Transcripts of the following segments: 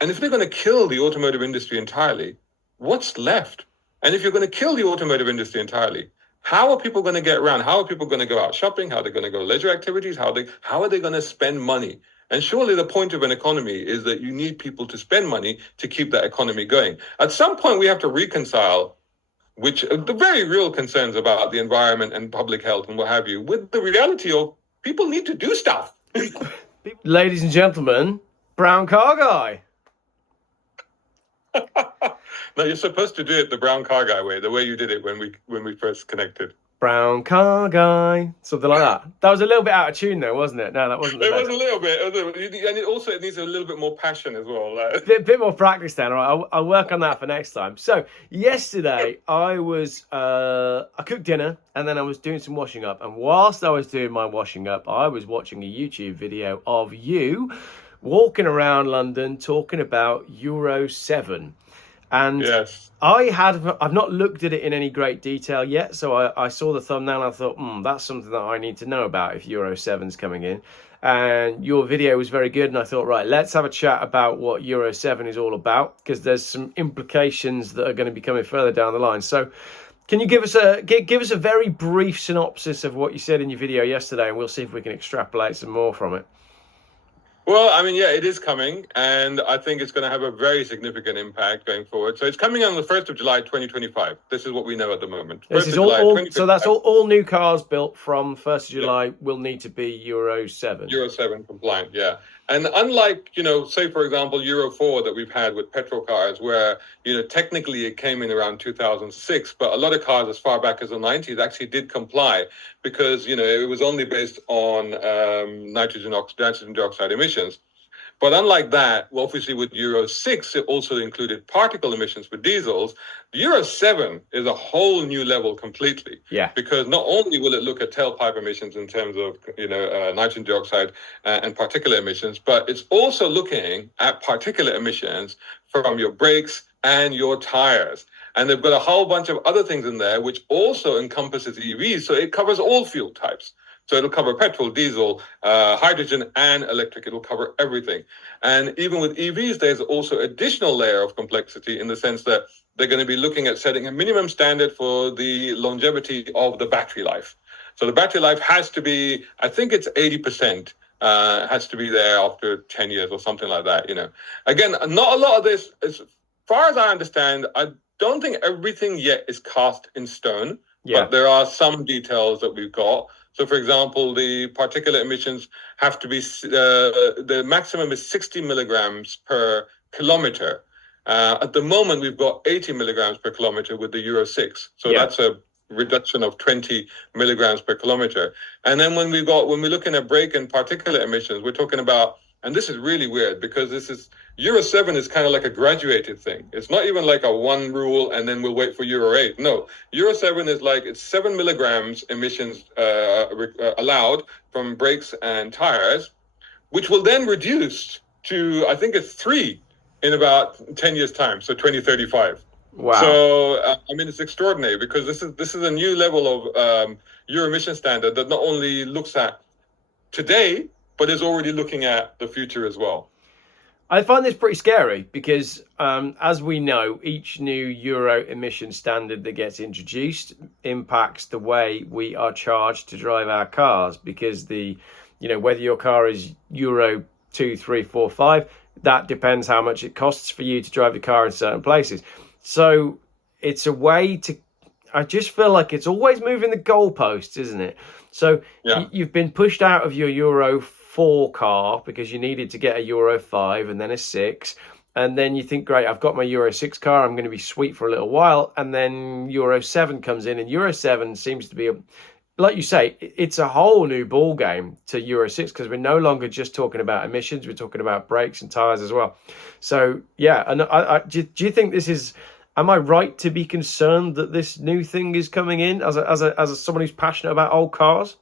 And if they're going to kill the automotive industry entirely, what's left? And if you're going to kill the automotive industry entirely, how are people going to get around? How are people going to go out shopping? How are they going to go leisure activities? How are they going to spend money? And surely the point of an economy is that you need people to spend money to keep that economy going. At some point, we have to reconcile which the very real concerns about the environment and public health and what have you, with the reality of people need to do stuff. Ladies and gentlemen, brown car guy. No, you're supposed to do it the brown car guy way, the way you did it when we first connected. Brown car guy, something like that. That was a little bit out of tune, though, wasn't it? No, that wasn't. It was a little bit, and it needs a little bit more passion as well. A bit more practice then. All right, I'll work on that for next time. So yesterday I cooked dinner and then I was doing some washing up. And whilst I was doing my washing up, I was watching a YouTube video of you walking around London talking about Euro 7. And yes. I've not looked at it in any great detail yet, so I saw the thumbnail and I thought, that's something that I need to know about if Euro 7's coming in. And your video was very good, and I thought, right, let's have a chat about what Euro 7 is all about, because there's some implications that are going to be coming further down the line. So can you give us a very brief synopsis of what you said in your video yesterday, and we'll see if we can extrapolate some more from it. Well, I mean, yeah, it is coming, and I think it's going to have a very significant impact going forward. So it's coming on the 1st of July, 2025. This is what we know at the moment. This is so that's all new cars built from 1st of July will need to be Euro 7. Euro 7 compliant, yeah. And unlike, say, for example, Euro 4 that we've had with petrol cars, where, technically it came in around 2006, but a lot of cars as far back as the 90s actually did comply because, it was only based on nitrogen dioxide emissions. But unlike that, well, obviously with Euro 6, it also included particle emissions for diesels. Euro 7 is a whole new level completely. Yeah. Because not only will it look at tailpipe emissions in terms of, nitrogen dioxide and particulate emissions, but it's also looking at particulate emissions from your brakes and your tires. And they've got a whole bunch of other things in there, which also encompasses EVs. So it covers all fuel types. So it'll cover petrol, diesel, hydrogen, and electric. It'll cover everything. And even with EVs, there's also additional layer of complexity in the sense that they're going to be looking at setting a minimum standard for the longevity of the battery life. So the battery life has to be, I think it's 80%, has to be there after 10 years or something like that. Again, not a lot of this, as far as I understand, I don't think everything yet is cast in stone, but there are some details that we've got. So, for example, the particulate emissions have to be, the maximum is 60 milligrams per kilometer. At the moment, we've got 80 milligrams per kilometer with the Euro 6. So that's a reduction of 20 milligrams per kilometer. And then when we're looking at brake and particulate emissions, we're talking about, and this is really weird because Euro 7 is kind of like a graduated thing. It's not even like a one rule and then we'll wait for Euro 8. No, Euro 7 is like it's 7 milligrams emissions allowed from brakes and tires, which will then reduce to, I think it's 3 in about 10 years' time, so 2035. Wow. So, it's extraordinary because this is a new level of Euro emission standard that not only looks at today, but is already looking at the future as well. I find this pretty scary because, as we know, each new Euro emission standard that gets introduced impacts the way we are charged to drive our cars because whether your car is Euro 2, 3, 4, 5, that depends how much it costs for you to drive your car in certain places. So it's a way I just feel like it's always moving the goalposts, isn't it? So you've been pushed out of your Euro 4 car because you needed to get a Euro 5 and then a 6. And then you think, great, I've got my Euro 6 car. I'm going to be sweet for a little while. And then Euro 7 comes in, and Euro 7 seems to be, like you say, it's a whole new ball game to Euro 6 because we're no longer just talking about emissions. We're talking about brakes and tires as well. So, and do you think this is... Am I right to be concerned that this new thing is coming in as someone who's passionate about old cars?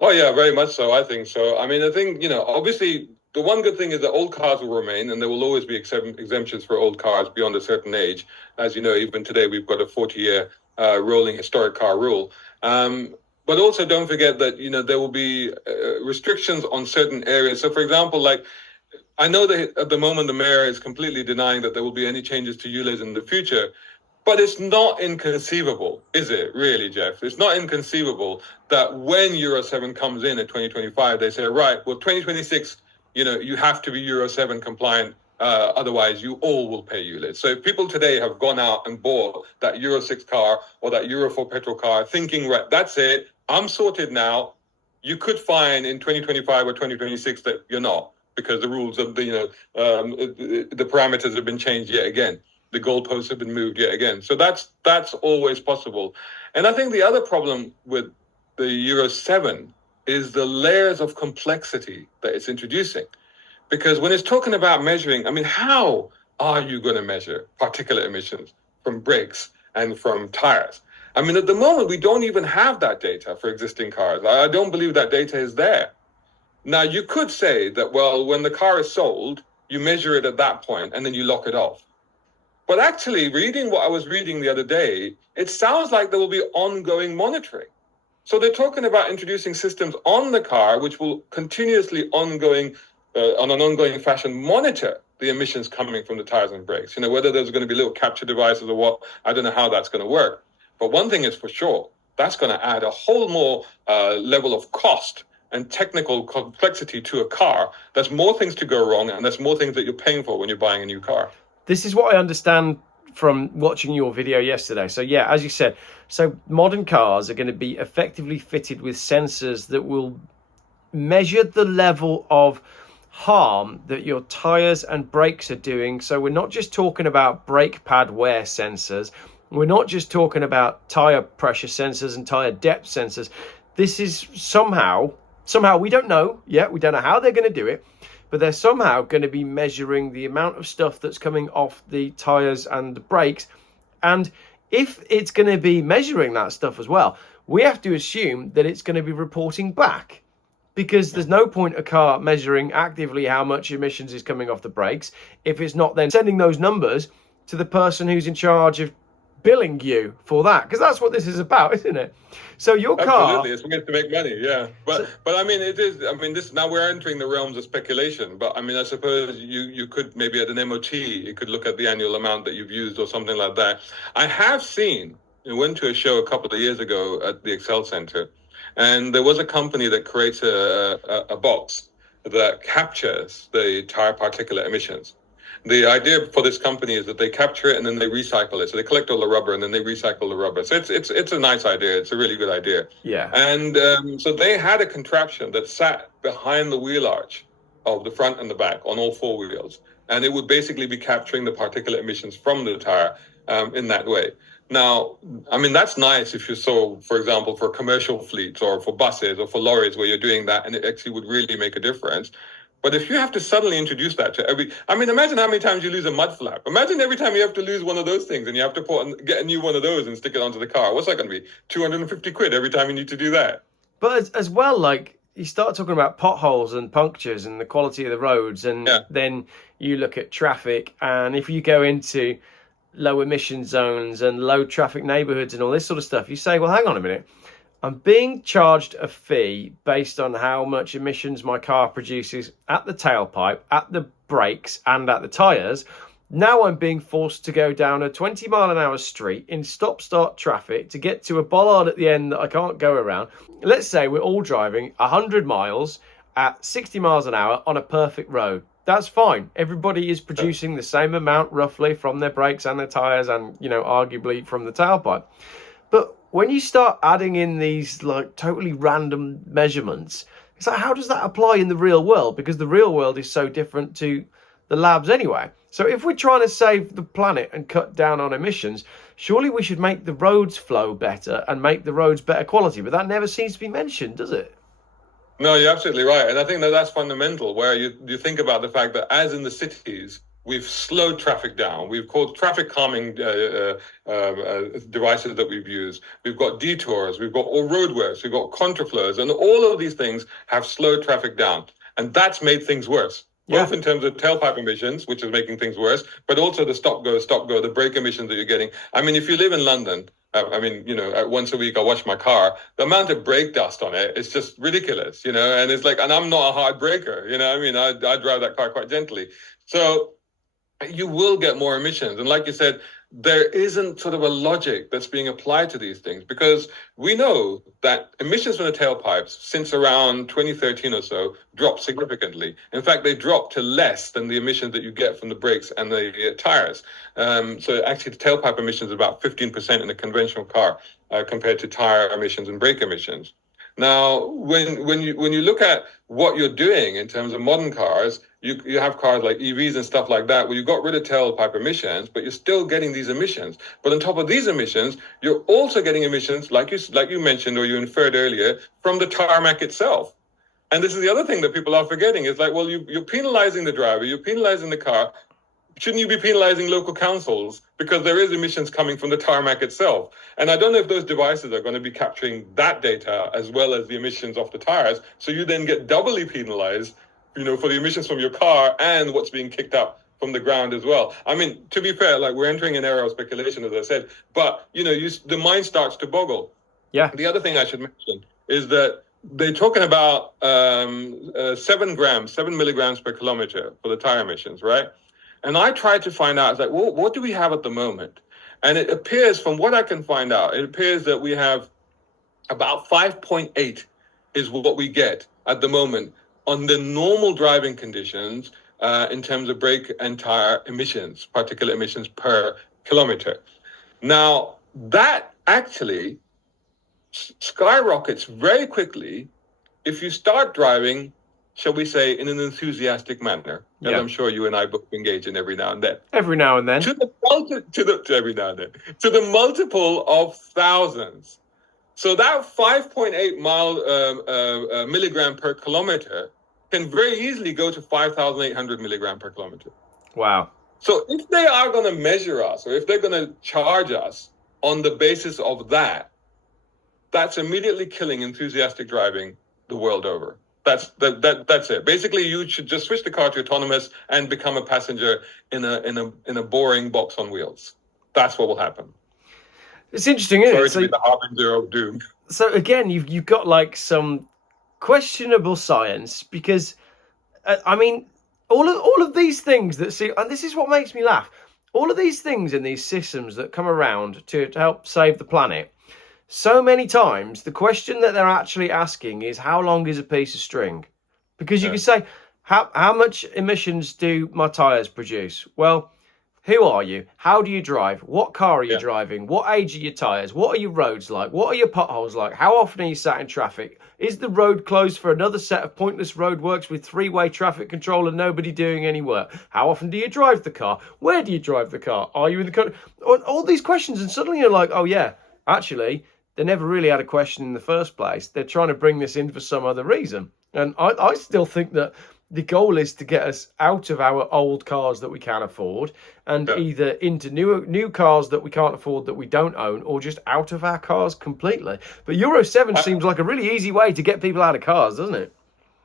Oh, yeah, very much so. I think so. I think, obviously, the one good thing is that old cars will remain and there will always be exemptions for old cars beyond a certain age. As you know, even today, we've got a 40-year rolling historic car rule. But also don't forget that, there will be restrictions on certain areas. So, for example, like I know that at the moment the mayor is completely denying that there will be any changes to ULEZ in the future, but it's not inconceivable, is it, really, Geoff? It's not inconceivable that when Euro 7 comes in 2025, they say, right, well, 2026, you have to be Euro 7 compliant. Otherwise, you all will pay ULEZ. So if people today have gone out and bought that Euro 6 car or that Euro 4 petrol car thinking, right, that's it, I'm sorted now, you could find in 2025 or 2026 that you're not, because the rules of the parameters have been changed yet again. The goalposts have been moved yet again. So that's always possible. And I think the other problem with the Euro 7 is the layers of complexity that it's introducing. Because when it's talking about measuring, I mean, how are you going to measure particulate emissions from brakes and from tires? I mean, at the moment, we don't even have that data for existing cars. I don't believe that data is there. Now, you could say that, well, when the car is sold, you measure it at that point and then you lock it off. But actually, reading what I was reading the other day, it sounds like there will be ongoing monitoring. So they're talking about introducing systems on the car which will continuously on an ongoing fashion monitor the emissions coming from the tires and brakes. Whether there's going to be little capture devices or what, I don't know how that's going to work. But one thing is for sure, that's going to add a whole more level of cost and technical complexity to a car. There's more things to go wrong, and there's more things that you're paying for when you're buying a new car. This is what I understand from watching your video yesterday. So yeah, as you said, so modern cars are going to be effectively fitted with sensors that will measure the level of harm that your tires and brakes are doing. So we're not just talking about brake pad wear sensors. We're not just talking about tire pressure sensors and tire depth sensors. This is somehow we don't know yet. We don't know how they're going to do it, but they're somehow going to be measuring the amount of stuff that's coming off the tires and the brakes. And if it's going to be measuring that stuff as well, we have to assume that it's going to be reporting back, because there's no point a car measuring actively how much emissions is coming off the brakes if it's not then sending those numbers to the person who's in charge of billing you for that, because that's what this is about, isn't it? So your car, absolutely, it's meant to make money, yeah. But I mean, it is. I mean, this now we're entering the realms of speculation. But I mean, I suppose you could maybe at an MOT, you could look at the annual amount that you've used or something like that. I have seen. I went to a show a couple of years ago at the Excel Center, and there was a company that creates a box that captures the tire particulate emissions. The idea for this company is that they capture it and then they recycle it. So they collect all the rubber and then they recycle the rubber. So it's a nice idea. It's a really good idea. Yeah. And so they had a contraption that sat behind the wheel arch of the front and the back on all four wheels. And it would basically be capturing the particulate emissions from the tire in that way. Now, I mean, that's nice if you saw, for example, for commercial fleets or for buses or for lorries where you're doing that and it actually would really make a difference. But if you have to suddenly introduce that to imagine how many times you lose a mud flap. Imagine every time you have to lose one of those things and you have to get a new one of those and stick it onto the car. What's that going to be? 250 quid every time you need to do that. But as well, like, you start talking about potholes and punctures and the quality of the roads, and then you look at traffic, and if you go into low emission zones and low traffic neighborhoods and all this sort of stuff, you say, well, hang on a minute. I'm being charged a fee based on how much emissions my car produces at the tailpipe, at the brakes, and at the tyres. Now I'm being forced to go down a 20 mile an hour street in stop-start traffic to get to a bollard at the end that I can't go around. Let's say we're all driving 100 miles at 60 miles an hour on a perfect road. That's fine. Everybody is producing the same amount roughly from their brakes and their tyres and, arguably from the tailpipe. But when you start adding in these like totally random measurements, it's like, how does that apply in the real world? Because the real world is so different to the labs anyway. So if we're trying to save the planet and cut down on emissions, surely we should make the roads flow better and make the roads better quality. But that never seems to be mentioned, does it? No, you're absolutely right. And I think that's fundamental, where you think about the fact that as in the cities, we've slowed traffic down. We've called traffic calming devices that we've used. We've got detours, we've got all roadworks, we've got contraflows, and all of these things have slowed traffic down. And that's made things worse, both in terms of tailpipe emissions, which is making things worse, but also the stop-go, the brake emissions that you're getting. I mean, if you live in London, I mean, once a week I wash my car. The amount of brake dust on it is just ridiculous, and it's like, and I'm not a hard braker, I mean, I drive that car quite gently. So you will get more emissions. And like you said, there isn't sort of a logic that's being applied to these things, because we know that emissions from the tailpipes since around 2013 or so dropped significantly. In fact, they dropped to less than the emissions that you get from the brakes and the tires. So actually, the tailpipe emissions are about 15% in a conventional car compared to tire emissions and brake emissions. Now, when you look at what you're doing in terms of modern cars, you have cars like EVs and stuff like that, where you got rid of tailpipe emissions, but you're still getting these emissions. But on top of these emissions, you're also getting emissions, like you mentioned or you inferred earlier, from the tarmac itself. And this is the other thing that people are forgetting. It's like, well, you're penalizing the driver, you're penalizing the car. Shouldn't you be penalizing local councils, because there is emissions coming from the tarmac itself? And I don't know if those devices are going to be capturing that data as well as the emissions off the tires. So you then get doubly penalized, for the emissions from your car and what's being kicked up from the ground as well. I mean, to be fair, like, we're entering an era of speculation, as I said, but the mind starts to boggle. Yeah. The other thing I should mention is that they're talking about 7 milligrams per kilometer for the tire emissions, right? And I tried to find out, it's like, well, what do we have at the moment? And it appears, from what I can find out, it appears that we have about 5.8 is what we get at the moment on the normal driving conditions in terms of brake and tire emissions, particulate emissions per kilometer. Now, that actually skyrockets very quickly if you start driving, shall we say, in an enthusiastic manner, as I'm sure you and I both engage in every now and then. Every now and then. Every now and then. To the multiple of thousands. So that 5.8 milligram per kilometer can very easily go to 5,800 milligram per kilometer. Wow. So if they are going to measure us, or if they're going to charge us on the basis of that, that's immediately killing enthusiastic driving the world over. That's it. Basically, you should just switch the car to autonomous and become a passenger in a boring box on wheels. That's what will happen. It's interesting, isn't it? Sorry to be the harbinger of doom. So again, you've got like some questionable science, because I mean, all of these things that see, and this is what makes me laugh. All of these things in these systems that come around to help save the planet. So many times, the question that they're actually asking is, how long is a piece of string? Because you can say, how much emissions do my tyres produce? Well, who are you? How do you drive? What car are you driving? What age are your tyres? What are your roads like? What are your potholes like? How often are you sat in traffic? Is the road closed for another set of pointless roadworks with 3-way traffic control and nobody doing any work? How often do you drive the car? Where do you drive the car? Are you in the country? All these questions, and suddenly you're like, oh yeah, actually, they never really had a question in the first place. They're trying to bring this in for some other reason. And I still think that the goal is to get us out of our old cars that we can afford and either into new cars that we can't afford, that we don't own, or just out of our cars completely. But Euro 7 seems like a really easy way to get people out of cars, doesn't it?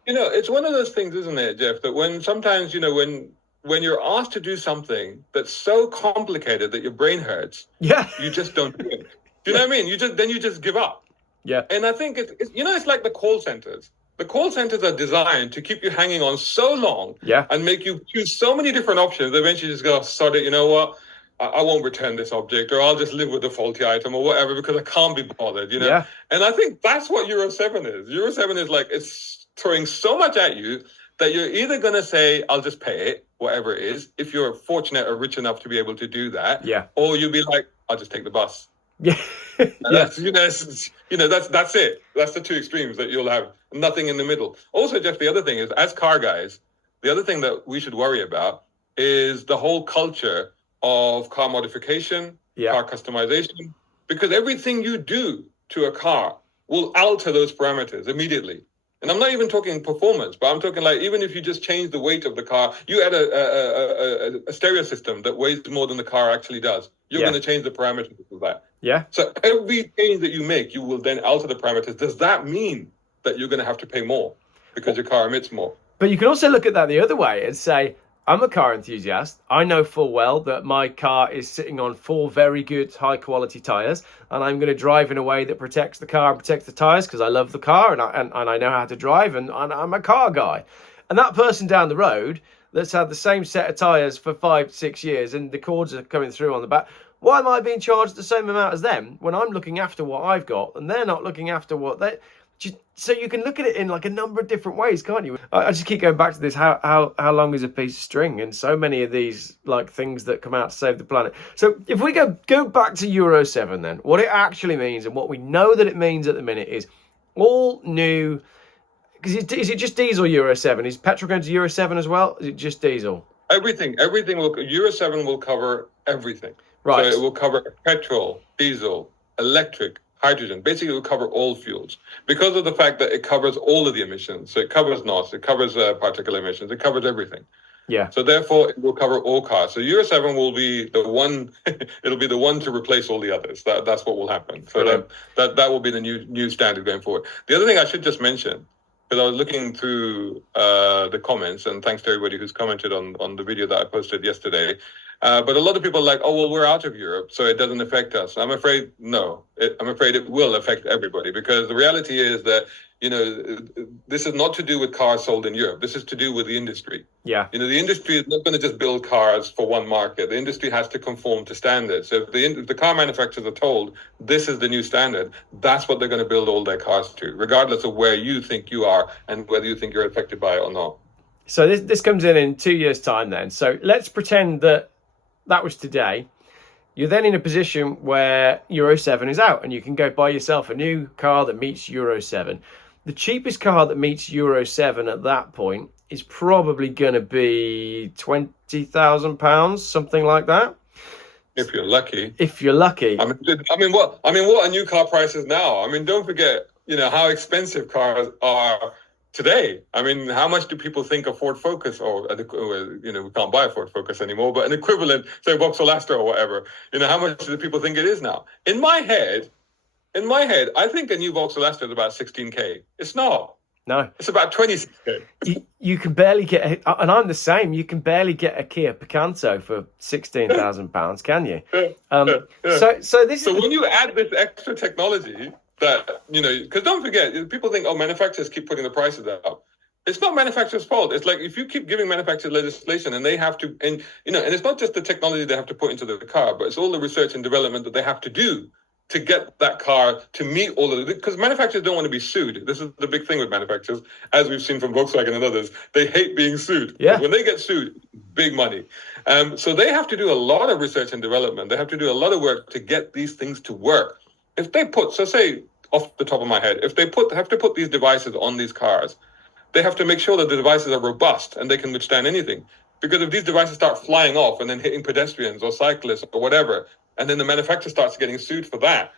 It's one of those things, isn't it, Geoff, that when sometimes, when you're asked to do something that's so complicated that your brain hurts, you just don't do it. Do you know what I mean? You just give up. Yeah. And I think it's like the call centers. The call centers are designed to keep you hanging on so long and make you choose so many different options that eventually you just go, sod it, you know what? I won't return this object, or I'll just live with the faulty item or whatever, because I can't be bothered, Yeah. And I think that's what Euro 7 is. Euro 7 is like, it's throwing so much at you that you're either going to say, I'll just pay it, whatever it is, if you're fortunate or rich enough to be able to do that. Yeah. Or you'll be like, I'll just take the bus. Yeah. That's that's it. That's the two extremes that you'll have. Nothing in the middle. Also, Geoff, the other thing is, as car guys, the other thing that we should worry about is the whole culture of car modification, car customization, because everything you do to a car will alter those parameters immediately. And I'm not even talking performance, but I'm talking like, even if you just change the weight of the car, you add a stereo system that weighs more than the car actually does. You're going to change the parameters of that. Yeah. So every change that you make, you will then alter the parameters. Does that mean that you're going to have to pay more because your car emits more? But you can also look at that the other way and say, I'm a car enthusiast. I know full well that my car is sitting on 4 very good, high quality tyres, and I'm going to drive in a way that protects the car and protects the tyres because I love the car and I know how to drive and I'm a car guy. And that person down the road that's had the same set of tyres for 5, 6 years and the cords are coming through on the back, why am I being charged the same amount as them when I'm looking after what I've got and they're not looking after what they... So you can look at it in like a number of different ways, can't you? I just keep going back to this. How long is a piece of string? And so many of these like things that come out to save the planet. So if we go back to Euro 7, then what it actually means and what we know that it means at the minute is all new. Because is it just diesel Euro 7? Is petrol going to Euro 7 as well? Is it just diesel? Everything will Euro 7 will cover everything. Right. So it will cover petrol, diesel, electric, hydrogen. Basically, it will cover all fuels because of the fact that it covers all of the emissions. So it covers NOx, it covers particulate emissions, it covers everything. Yeah. So therefore, it will cover all cars. So Euro 7 will be the one. It'll be the one to replace all the others. That's what will happen. So that will be the new standard going forward. The other thing I should just mention, because I was looking through the comments, and thanks to everybody who's commented on the video that I posted yesterday. But a lot of people are like, oh, well, we're out of Europe, so it doesn't affect us. I'm afraid, no. I'm afraid it will affect everybody, because the reality is that, this is not to do with cars sold in Europe. This is to do with the industry. Yeah. The industry is not going to just build cars for one market. The industry has to conform to standards. So if the car manufacturers are told this is the new standard, that's what they're going to build all their cars to, regardless of where you think you are and whether you think you're affected by it or not. So this comes in 2 years' time then. So let's pretend that was today. You're then in a position where Euro 7 is out and you can go buy yourself a new car that meets Euro 7. The cheapest car that meets Euro 7 at that point is probably going to be £20,000, something like that. If you're lucky. If you're lucky. I mean, what are new car prices now? I mean, don't forget, how expensive cars are today. I mean, how much do people think a Ford Focus, or we can't buy a Ford Focus anymore, but an equivalent, say Vauxhall Astra or whatever, how much do people think it is now? In my head, I think a new Vauxhall Astra is about 16K. It's not. No. It's about 26K. You can barely get, and I'm the same, you can barely get a Kia Picanto for £16,000, can you? Yeah. So when you add this extra technology, that, because don't forget, people think, manufacturers keep putting the prices up. It's not manufacturers' fault. It's like if you keep giving manufacturers legislation and they have to, and it's not just the technology they have to put into the car, but it's all the research and development that they have to do to get that car to meet all of it. Because manufacturers don't want to be sued. This is the big thing with manufacturers, as we've seen from Volkswagen and others. They hate being sued. Yeah. When they get sued, big money. So they have to do a lot of research and development. They have to do a lot of work to get these things to work. If they put, so say, off the top of my head, if they have to put these devices on these cars, they have to make sure that the devices are robust and they can withstand anything. Because if these devices start flying off and then hitting pedestrians or cyclists or whatever, and then the manufacturer starts getting sued for that,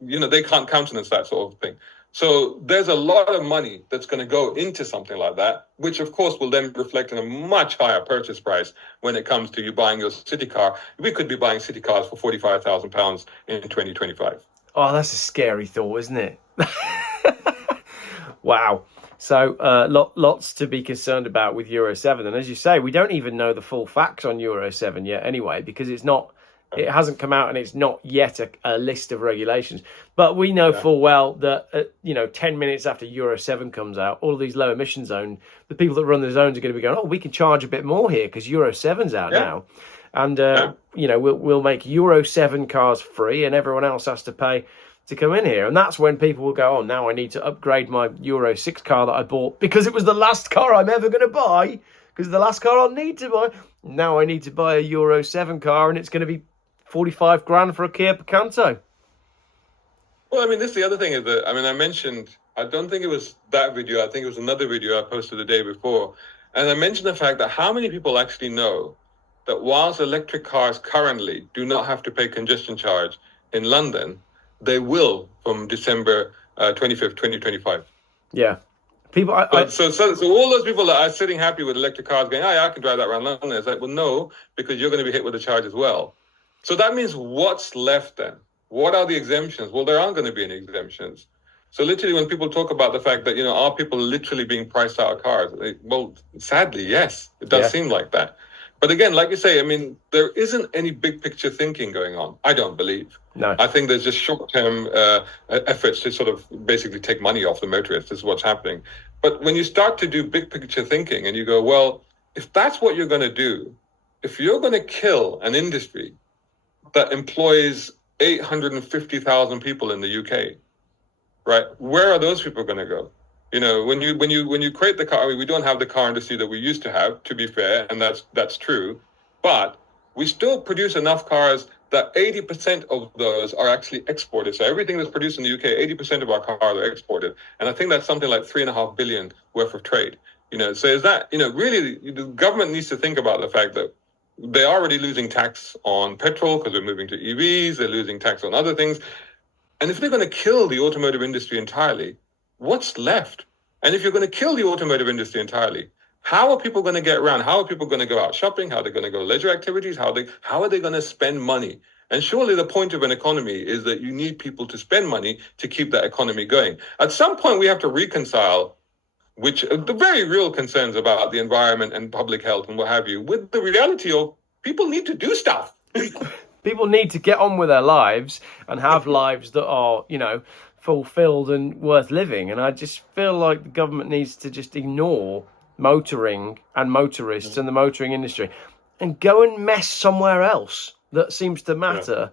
they can't countenance that sort of thing. So there's a lot of money that's going to go into something like that, which of course will then reflect in a much higher purchase price when it comes to you buying your city car. We could be buying city cars for £45,000 in 2025. Oh, that's a scary thought, isn't it? Wow. So lots to be concerned about with Euro 7. And as you say, we don't even know the full facts on Euro 7 yet anyway, because it hasn't come out and it's not yet a list of regulations. But we know full well that, 10 minutes after Euro 7 comes out, all of these low emission zones, the people that run the zones are going to be going, we can charge a bit more here because Euro 7's out now. And, we'll make Euro 7 cars free and everyone else has to pay to come in here. And that's when people will go, now I need to upgrade my Euro 6 car that I bought because it was the last car I'm ever going to buy, because the last car I'll need to buy. Now I need to buy a Euro 7 car and it's going to be 45 grand for a Kia Picanto. Well, this is the other thing is that, I mentioned, I don't think it was that video. I think it was another video I posted the day before. And I mentioned the fact that how many people actually know that whilst electric cars currently do not have to pay congestion charge in London, they will from December 25th, 2025. Yeah. People, So all those people that are sitting happy with electric cars going, I can drive that around London. It's like, well, no, because you're going to be hit with a charge as well. So that means what's left then? What are the exemptions? Well, there aren't going to be any exemptions. So literally, when people talk about the fact that, are people literally being priced out of cars? Well, sadly, yes, it does seem like that. But again, like you say, I mean, there isn't any big picture thinking going on, I don't believe. No. I think there's just short-term efforts to sort of basically take money off the motorists. This is what's happening. But when you start to do big picture thinking and you go, well, if that's what you're going to do, if you're going to kill an industry that employs 850,000 people in the UK, right? Where are those people going to go? When you create the car, I mean, we don't have the car industry that we used to have, to be fair, and that's true. But we still produce enough cars that 80% of those are actually exported. So everything that's produced in the UK, 80% of our cars are exported. And I think that's something like 3.5 billion worth of trade. So is that, really the government needs to think about the fact that they're already losing tax on petrol because we're moving to EVs, they're losing tax on other things. And if they're going to kill the automotive industry entirely, what's left? And if you're going to kill the automotive industry entirely, how are people going to get around? How are people going to go out shopping? How are they going to go leisure activities? How are they going to spend money? And surely the point of an economy is that you need people to spend money to keep that economy going. At some point, we have to reconcile the very real concerns about the environment and public health and what have you, with the reality of people need to do stuff. People need to get on with their lives and have lives that are, fulfilled and worth living. And I just feel like the government needs to just ignore motoring and motorists and the motoring industry and go and mess somewhere else that seems to matter.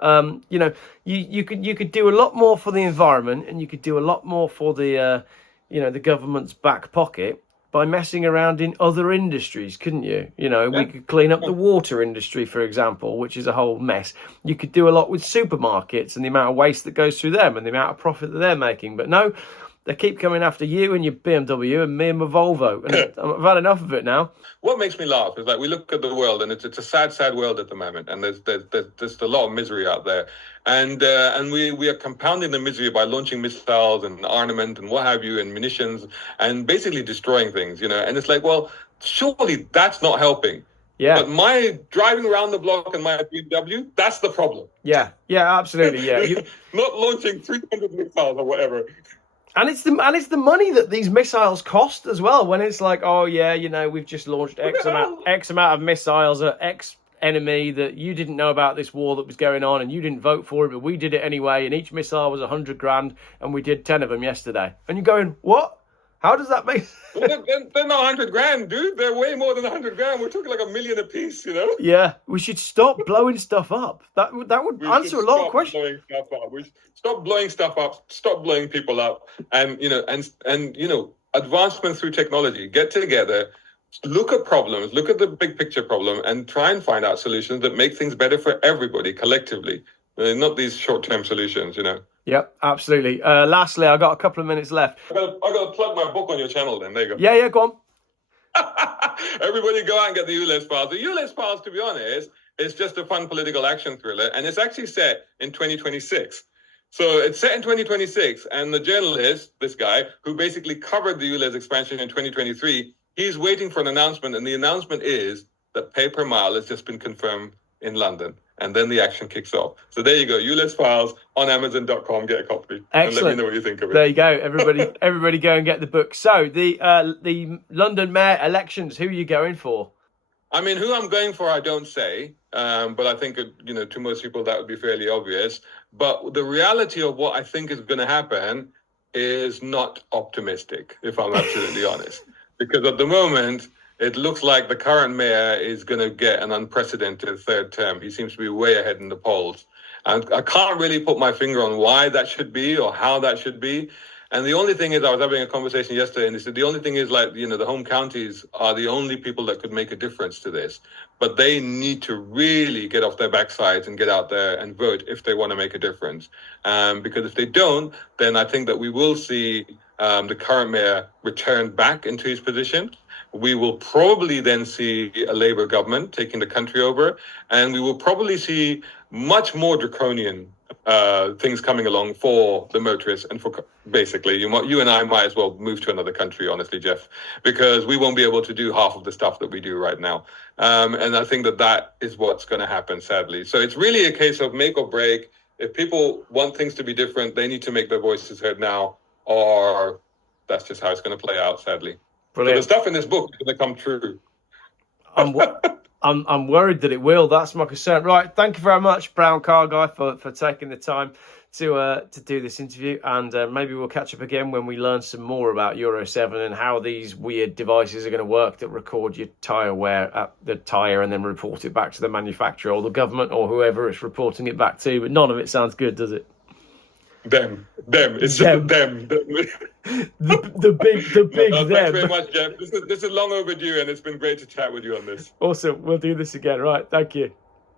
You could do a lot more for the environment, and you could do a lot more for the the government's back pocket by messing around in other industries, couldn't you? We could clean up the water industry, for example, which is a whole mess. You could do a lot with supermarkets and the amount of waste that goes through them and the amount of profit that they're making. But no, they keep coming after you and your BMW and me and my Volvo. And I've had enough of it now. What makes me laugh is like we look at the world, and it's a sad, sad world at the moment, and there's a lot of misery out there, and we are compounding the misery by launching missiles and armament and what have you, and munitions, and basically destroying things, And it's like, well, surely that's not helping. Yeah. But my driving around the block in my BMW, that's the problem. Yeah, absolutely. Yeah. Not launching 300 missiles or whatever. And it's the money that these missiles cost as well. When it's like, oh yeah, we've just launched X amount of missiles at X enemy that you didn't know about this war that was going on, and you didn't vote for it, but we did it anyway. And each missile was 100 grand, and we did 10 of them yesterday. And you're going, what? How does that make? They're not 100 grand, dude. They're way more than 100 grand. We're talking like $1 million a piece, Yeah, we should stop blowing stuff up. That would answer a lot of questions. We should stop blowing stuff up. Stop blowing people up. And advancement through technology. Get together, look at problems, look at the big picture problem, and try and find out solutions that make things better for everybody collectively. Not these short-term solutions, Yep, absolutely. Lastly, I've got a couple of minutes left. I got to plug my book on your channel then. There you go. Yeah, go on. Everybody go out and get the ULEZ Files. The ULEZ Files, to be honest, is just a fun political action thriller, and it's actually set in 2026. So it's set in 2026, and the journalist, this guy, who basically covered the ULEZ expansion in 2023, he's waiting for an announcement, and the announcement is that pay per mile has just been confirmed in London. And then the action kicks off. So there you go. ULEZ Files on Amazon.com. Get a copy. Excellent. And let me know what you think of it. There you go. Everybody go and get the book. So the London Mayor elections, who are you going for? I mean, who I'm going for, I don't say. But I think, to most people, that would be fairly obvious. But the reality of what I think is going to happen is not optimistic, if I'm absolutely honest. Because at the moment, it looks like the current mayor is going to get an unprecedented third term. He seems to be way ahead in the polls. And I can't really put my finger on why that should be or how that should be. And the only thing is, I was having a conversation yesterday, and they said the only thing is, the home counties are the only people that could make a difference to this. But they need to really get off their backsides and get out there and vote if they want to make a difference. Because if they don't, then I think that we will see the current mayor return back into his position. We will probably then see a Labour government taking the country over, and we will probably see much more draconian things coming along for the motorists and for basically you and I might as well move to another country, honestly, Geoff, because we won't be able to do half of the stuff that we do right now. And I think that is what's going to happen, sadly. So it's really a case of make or break. If people want things to be different, they need to make their voices heard now, or that's just how it's going to play out, sadly. Brilliant. So the stuff in this book is going to come true. I'm worried that it will. That's my concern. Right. Thank you very much, Brown Car Guy, for taking the time to do this interview. And maybe we'll catch up again when we learn some more about Euro 7 and how these weird devices are going to work that record your tyre wear at the tyre and then report it back to the manufacturer or the government or whoever it's reporting it back to. But none of it sounds good, does it? Them. It's them. The big them. Thanks very much, Geoff. This is long overdue, and it's been great to chat with you on this. Awesome. We'll do this again. Right. Thank you.